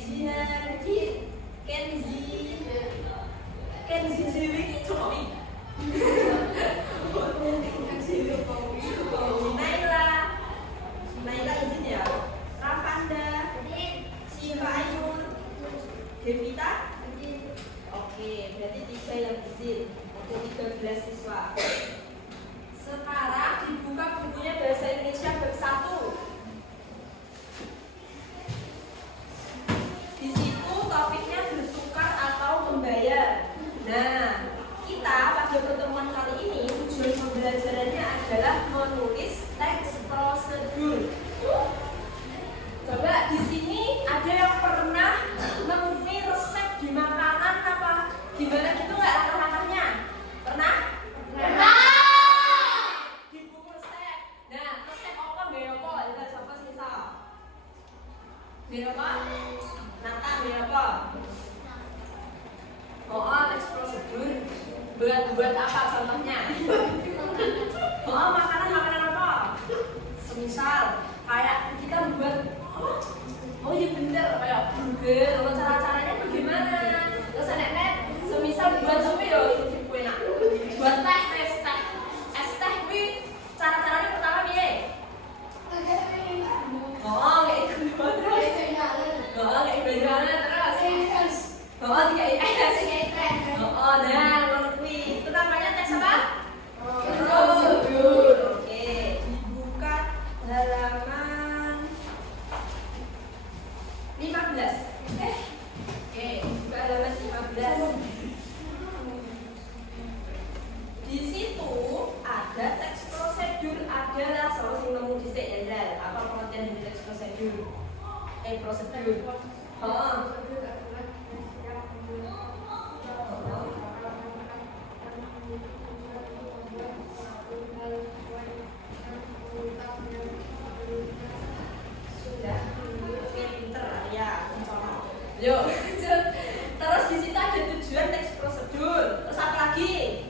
Jihan, Kenzi, Kenzi Dewi itu loh. Naila izin ya. Rafanda, Siva Ayun, Devita. Oke, berarti 3 yang izin. Ada 13 siswa. Sekarang dibuka bukunya bahasa Indonesia bab 1. Di situ topiknya bertukar atau membayar. Nah, kita pada pertemuan kali ini tujuan pembelajarannya adalah menulis teks prosedur. Coba di sini ada yang pernah menemui resep di makanan apa? Gimana gitu nggak langkah-langkahnya? Pernah? Pernah. Di buku resep. Nah, resep apa berapa? Ada siapa sisa? Berapa? Nata berapa? Oh, teks prosedur. Buat apa contohnya? Oh, makanan apa? Semisal kayak kita buat oh iya bener kayak burger. Kalau cara-caranya bagaimana? Terus net semisal buat apa ya? Enak. Buat teh, es teh kuwi cara-caranya pertama piye? Oh, kayak itu doang. Oh, kayak gimana terus? Oh, kayak es. Oh, nah, kalau kuwi itu namanya teks apa? Prosedur. Oke, dibuka halaman 15. Oke, buka halaman 15. Di situ ada teks prosedur adalah salah satu nemu dhisik ya, apa pengertian dari teks prosedur? Prosedur. Oh. Yuk, terus di situ ada tujuan teks prosedur. Terus apa lagi?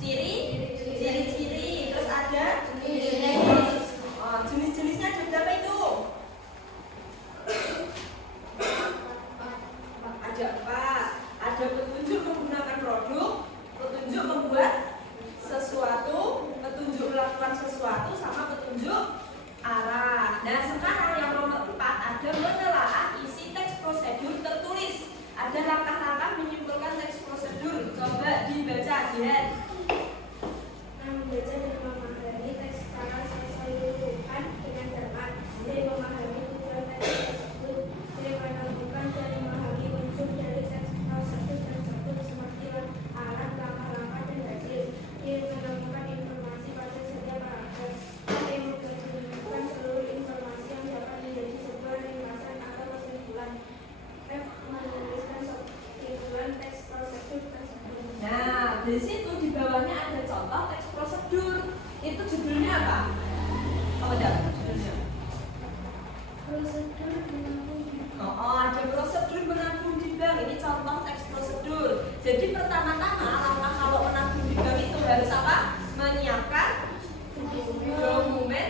Ciri-ciri. Terus ada jenis-jenisnya ada berapa itu? Ada 4. Ada petunjuk menggunakan produk, petunjuk membuat sesuatu, petunjuk melakukan sesuatu, sama petunjuk arah. Nah, sekarang yang nomor 4 ada menelaah isi teks prosedur tertulis. Ada langkah-langkah menyimpulkan teks prosedur. Coba dibaca, Jihan. Membaca dan memahami teks secara keseluruhan dengan cermat. D. Memahami tujuan teks tersebut. D. Menemukan dan memahami unsur dari teks prosedur tersebut seperti alat, langkah-langkah, dan hasil. D. Menemukan informasi pada setiap paragraf. E. Menggabungkan seluruh informasi yang dapat menjadi sebuah ringkasan atau kesimpulan. F. Menuliskan kesimpulan teks prosedur tersebut. Nah, di situ di bawahnya ada contoh teks prosedur. Itu judulnya apa? Apa ada judulnya? Prosedur menampung di bank. Oh, ada prosedur menabung di bank. Ini contoh teks prosedur. Jadi pertama-tama langkah kalau menabung di bank itu harus apa? Menyiapkan dokumen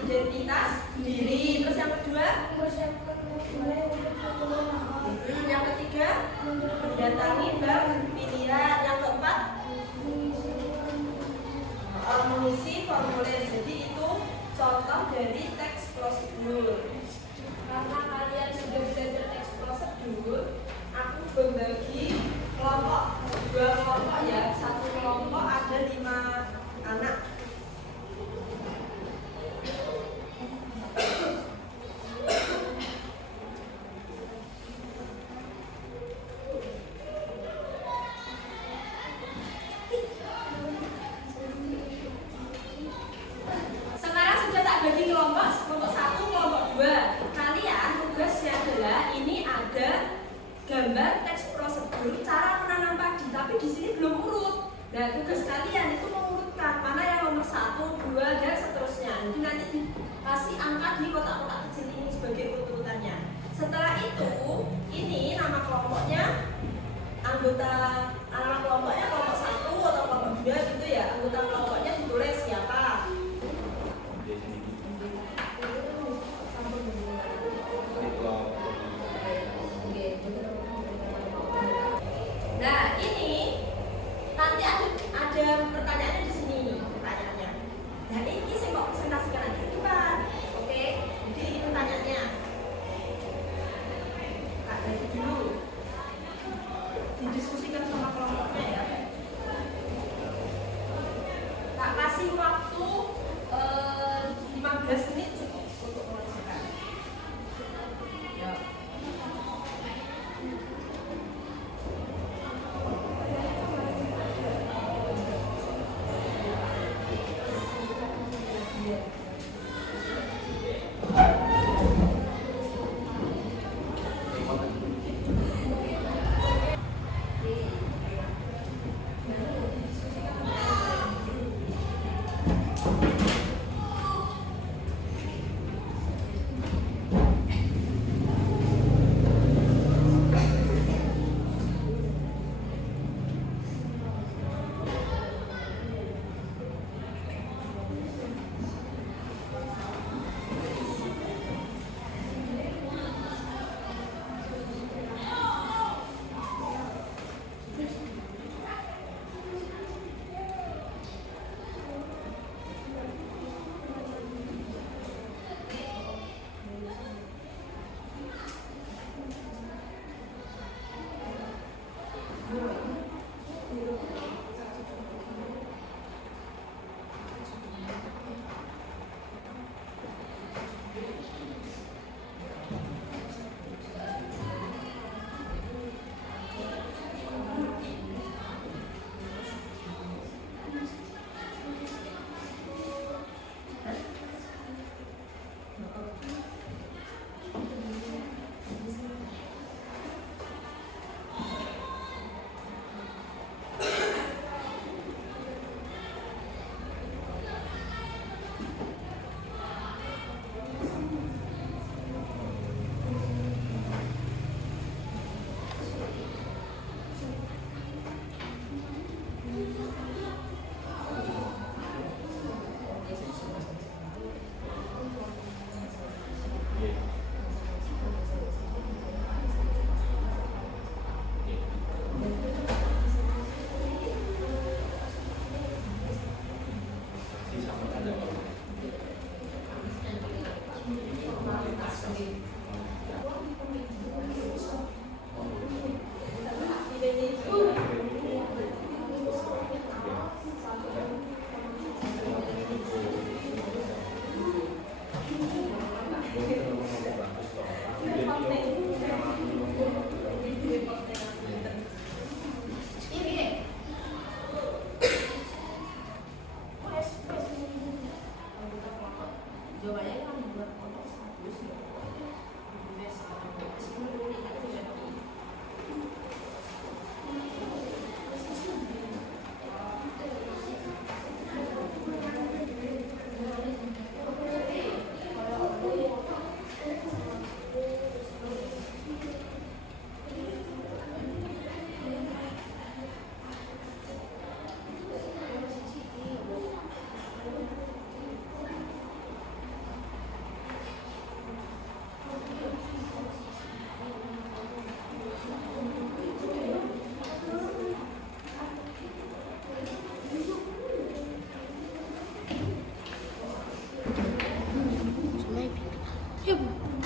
identitas diri. Terus yang kedua? Mempersiapkan mulai untuk keperluan awal. Yang ketiga? Mendatangi bank pilihan. Yang keempat? Mengisi formulir. Jadi itu contoh dari teks prosedur. Karena kalian sudah belajar teks prosedur, aku membagi kelompok, 2 kelompok ya. Satu kelompok ada 5 anak. Sekarang sudah tak bagi kelompok 1, kelompok 2. Kalian tugasnya adalah ini ada gambar teks prosedur cara menanam padi, tapi di sini belum urut. Nah, tugas kalian itu mengurutkan mana yang nomor 1, 2, dan seterusnya. Jadi nanti dikasih angka di kotak-kotak kecil ini sebagai urutannya. Setelah itu, ini nama kelompoknya, nama kelompoknya kelompok 1 atau kelompok 2 gitu ya. Anggota kelompoknya ditulis siapa. bagi dulu, didiskusikan sama kelompoknya ya. Tak kasih waktu 15 menit cukup untuk mengerjakan. Ya.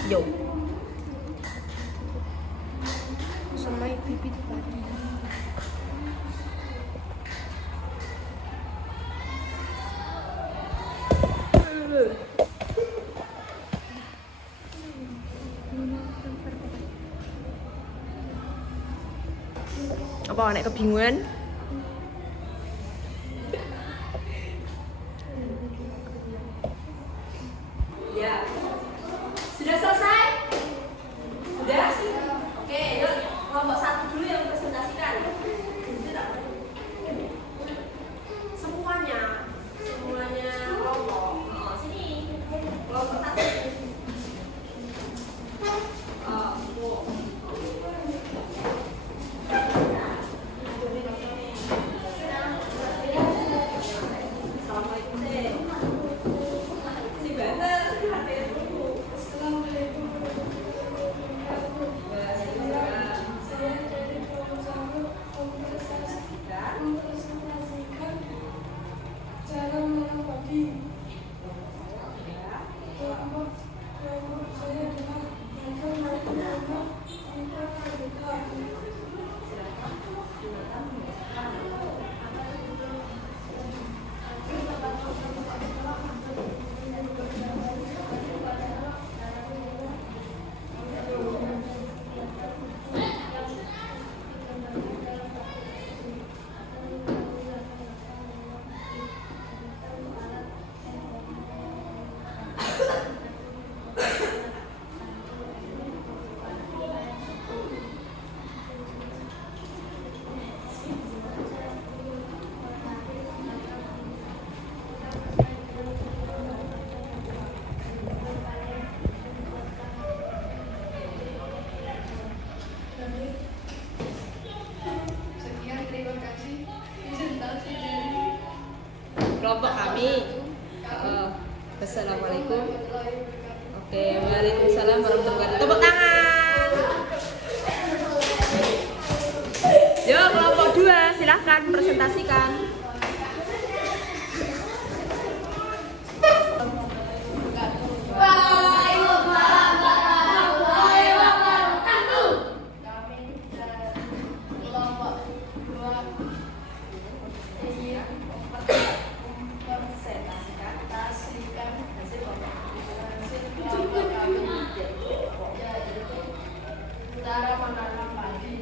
Yo. Semai bibit padi. Apa nek kebingungan? Ya. Sudah selesai? Sudah? Oke, yuk kelompok 1 dulu yang presentasikan. Semuanya kelompok. Oh, sini. Kelompok 1. Oh. silakan presentasikan. Cara menanam padi.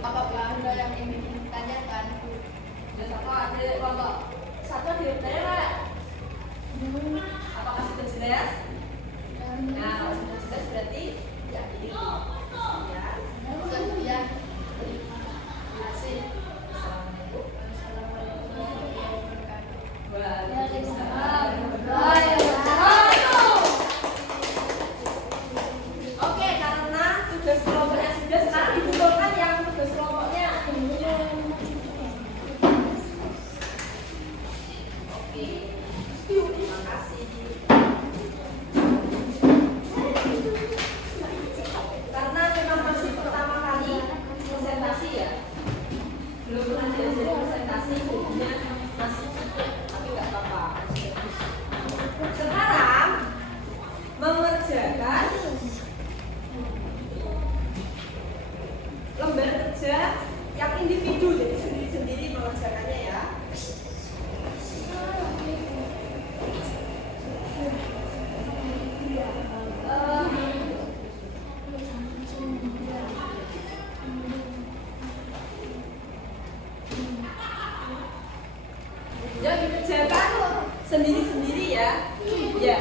Apakah Anda yang ingin ditanyakan? Satu di daerah. Apakah sudah jelas? Nah, kalau sudah jelas berarti ya ini. Ya. Sekian. Terima kasih. Assalamualaikum. Waalaikumsalam. Oke, karena tugas kelompoknya sudah, sekarang dikumpulkan yang tugas kelompoknya. Oke, terima kasih. Karena memang masih pertama kali presentasi ya, belum pernah diajarin presentasi, jadinya masih tapi nggak apa-apa. Sekarang mengerjakan lembar kerja yang individu, jadi sendiri-sendiri mengerjakannya ya. Ya dikerjakan sendiri-sendiri ya. Ya.